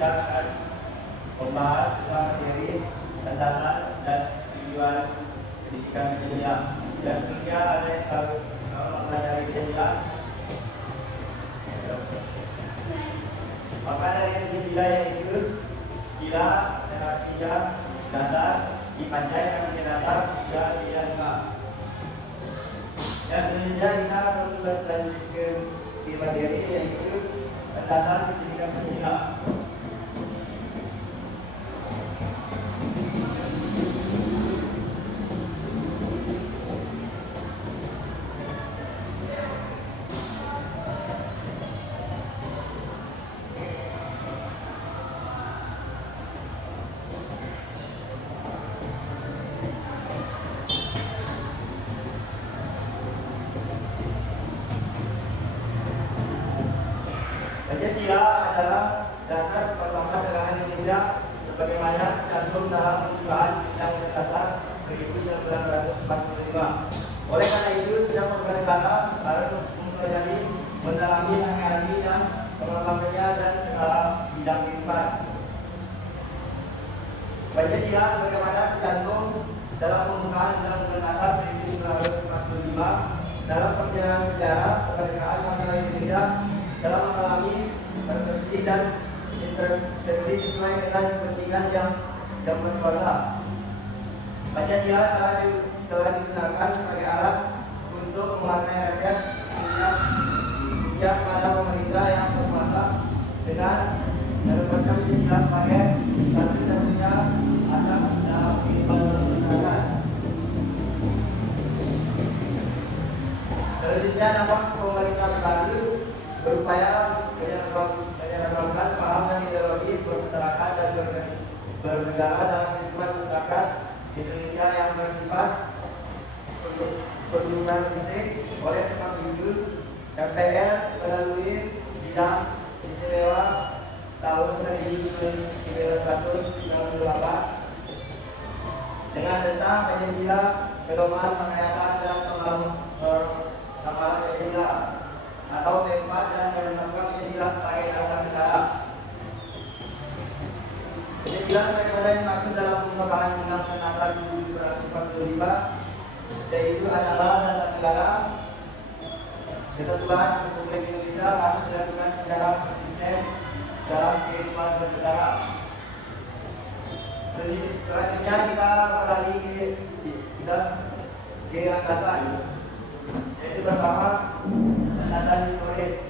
kita akan membahas tentang materi landasan dan tujuan pendidikan Pancasila. Dan sebelumnya ada yang tahu mempelajari Pancasila. Maka dari Pancasila yaitu sila dan artinya dasar dipanjai artinya dasar juga tidak lima. Dan selanjutnya kita lanjut ke materi yaitu landasan pendidikan Pancasila. Pancasila adalah dasar persamaan negara Indonesia sebagaimana tercantum dalam pembukaan Undang-Undang Dasar 1945. Oleh karena itu, setiap warga negara harus mempelajari, mendalami, mengerti dan mengamalkannya dan segala bidang kehidupan. Pancasila sebagaimana tercantum dalam pembukaan Undang-Undang Dasar 1945 dalam perjalanan sejarah kemerdekaan bangsa Indonesia dalam mengalami persepsi dan intervensi sesuai dengan kepentingan yang berkuasa. Pancasila telah digunakan sebagai alat untuk memaknai rakyat sejak pada pemerintah yang berkuasa dengan menempatkan Pancasila sebagai satu-satunya asas dalam kehidupan masyarakat. Selanjutnya nampak pemerintah baru berupaya menyeragamkan paham dan ideologi bermasyarakat dan bernegara dalam kehidupan masyarakat Indonesia yang bersifat pluralistik. Oleh sebab itu, MPR melalui sidang istimewa tahun 1998 dengan tentang Pancasila, pedoman penghayatan dan pengamal Pancasila atau P4 dan menetapkan Pancasila sebagai dasar negara. Pancasila sebagaimana dimaksud dalam pembukaan Undang-Undang Dasar 1945 yaitu adalah dasar negara. Kesatuan Republik Indonesia harus dilakukan secara konsisten dalam kehidupan bernegara. Selanjutnya kita beralih ke landasan, yaitu pertama landasan historis.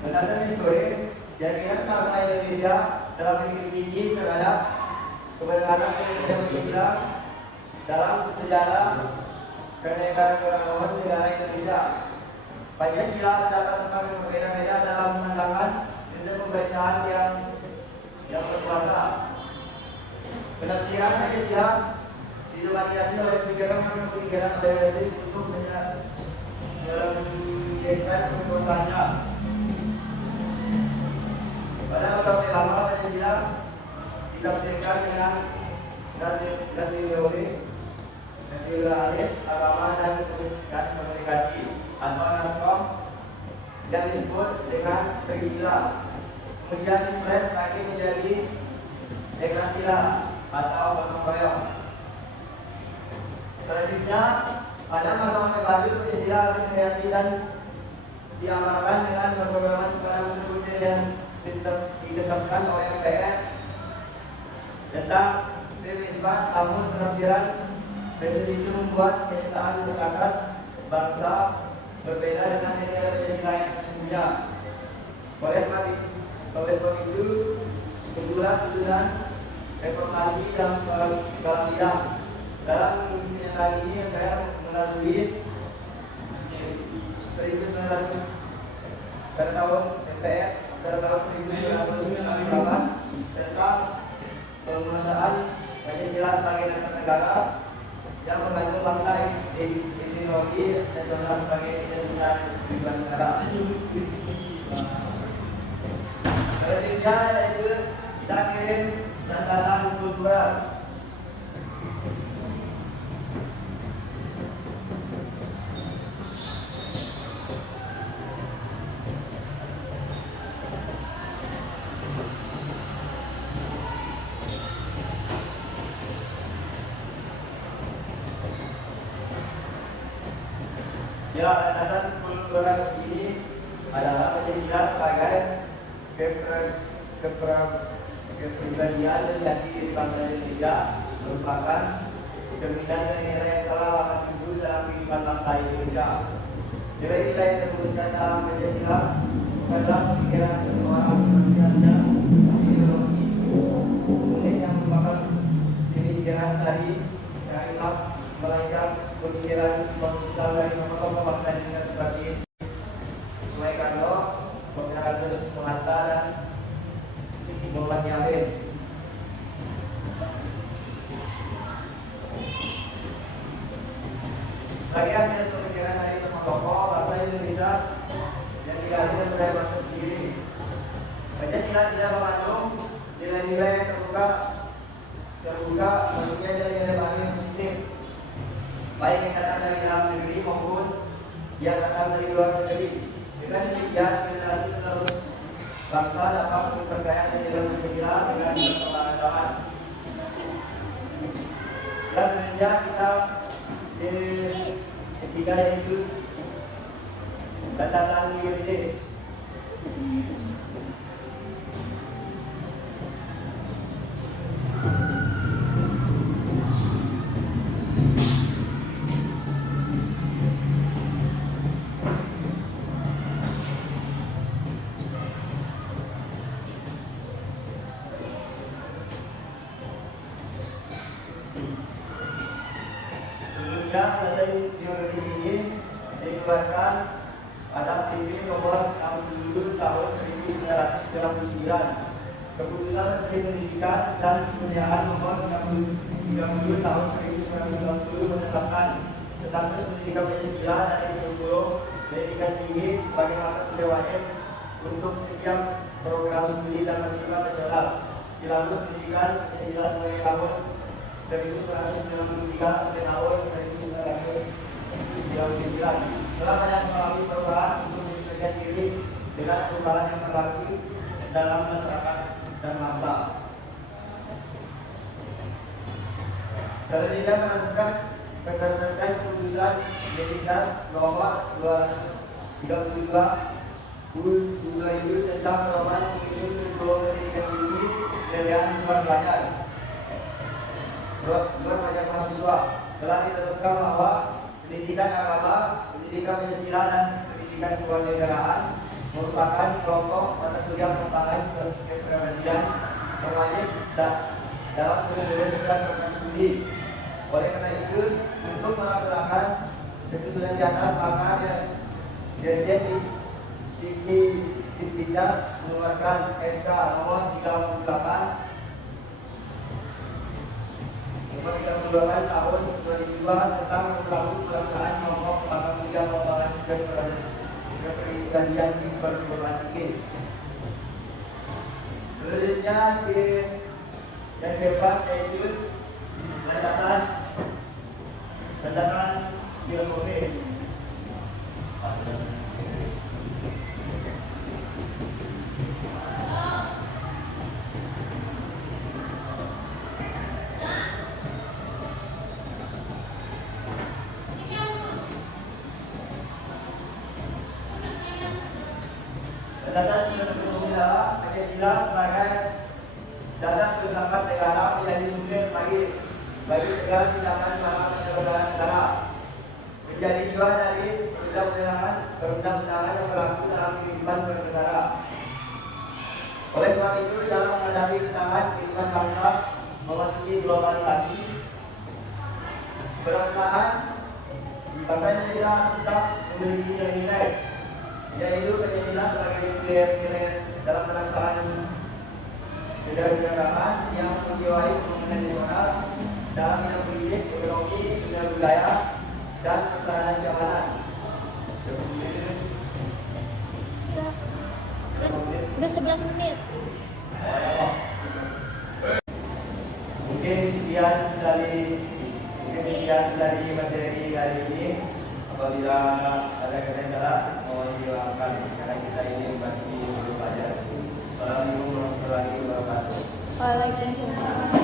Landasan historis keyakinan bangsa Indonesia telah begitu tinggi terhadap kebenaran Pancasila dalam sejarah kenegaraan negara Indonesia. Pancasila terdapat tempat yang berbeda-beda dalam pandangan sistem pemerintahan yang berkuasa. Penafsiran Pancasila didominasi oleh pikiran rezim untuk menyelesaikan kekuasaannya. Pada masa lama Pancasila ditafsirkan dengan nasionalis, agama dan komunikasi atau NASCOM yang disebut dengan Trisila. Kemudian Impres lagi menjadi Ekasila atau gotong royong. Selanjutnya pada masa Orde Baru Pancasila harus dihayati dan diamalkan dengan berpedoman kepada unsur dan ditetapkan oleh MPR tentang P4. Namun penafsiran presiden itu membuat kenyataan masyarakat bangsa berbeda dengan nilai Pancasila yang sesungguhnya. Oleh sebab itu tuntunan reformasi dalam segala bidang. Dalam kenyataan ini MPR melalui 1900 pada tahun MPR pada tahun 1998 tentang penguasaan Pancasila sebagai dasar negara yang mengandung makna ideologi nasional sebagai identitas tujuan negara. Selanjutnya yaitu kita kirim landasan kultural. Ya, landasan kultural ini adalah Pancasila sebagai kepribadian dan jati diri bangsa Indonesia, merupakan cerminan nilai yang telah lama tumbuh dalam kehidupan bangsa Indonesia. Nilai-nilai yang tertuliskan dalam Pancasila bukanlah pemikiran seseorang seperti hanya ideologi tulis yang merupakan pemikiran dari imam, melainkan pemikiran konsultan dari tokoh-tokoh bangsa Indonesia seperti Soekarno, Soeharto dan Muhammad Yamin. Bagi hasil pemikiran dari tokoh-tokoh bangsa Indonesia yang digali dan budaya bangsa sendiri, Pancasila tidak mengandung nilai-nilai yang terbuka, maksudnya nilai-nilai baru yang positif, baik yang datang dari dalam negeri maupun yang datang dari luar negeri. Dengan demikian, generasi penerus bangsa dapat memperkaya nilai Pancasila dengan perkembangan zaman. Dan selanjutnya kita di ketiga yaitu batasan yuridis. Landasan yuridis ini dikeluarkan pada PP nomor 60 tahun 1999, Keputusan Menteri Pendidikan dan Kebudayaan nomor 30 tahun 1990 menetapkan status pendidikan Pancasila dari kurikulum pendidikan tinggi sebagai mata kuliah wajib untuk setiap program studi dan mahasiswa nasional. Silabus pendidikan Pancasila sebagai tahun 1993 sampai tahun 1999 telah banyak mengalami perubahan untuk menyesuaikan diri dengan perubahan yang berlaku dalam masyarakat dan bangsa. Selanjutnya menandakan berdasarkan keputusan Mendikas nomor 232 tentang perubahan menyusun kurikulum pendidikan tinggi pilihan luar pelajar mahasiswa telah ditetapkan bahwa pendidikan agama, pendidikan Pancasila dan pendidikan kewarganegaraan merupakan kelompok mata kuliah pengembangan kepribadian terwajib dalam kurikulum dan program studi. Oleh karena itu, untuk melaksanakan ketentuan di atas, maka Dirjen Diktidas mengeluarkan SK nomor 38 tahun 2002 tentang berlaku pelaksanaan kelompok mata kuliah pengembangan kepribadian di perguruan tinggi. Selanjutnya yang keempat yaitu landasan filosofis. Landasan filosofis adalah Pancasila sebagai dasar filsafat negara menjadi sumber bagi segala tindakan selama penyelenggaraan negara, menjadi jiwa dari perundang-undangan yang berlaku dalam kehidupan bernegara. Oleh sebab itu, dalam menghadapi tantangan kehidupan bangsa memasuki globalisasi, pelaksanaan bangsa Indonesia tetap memiliki nilai-nilai, yaitu Pancasila sebagai nilai dalam pelaksanaan kenegaraan yang menjiwai pembangunan nasional dalam bidang politik, ekonomi, budaya, dan pertahanan keamanan. Udah 11 menit. Mungkin sekian dari materi hari ini. Apabila ada kata yang salah, mohon dimaafkan karena kita ini masih belum belajar. Assalamualaikum warahmatullahi wabarakatuh. Waalaikumsalam.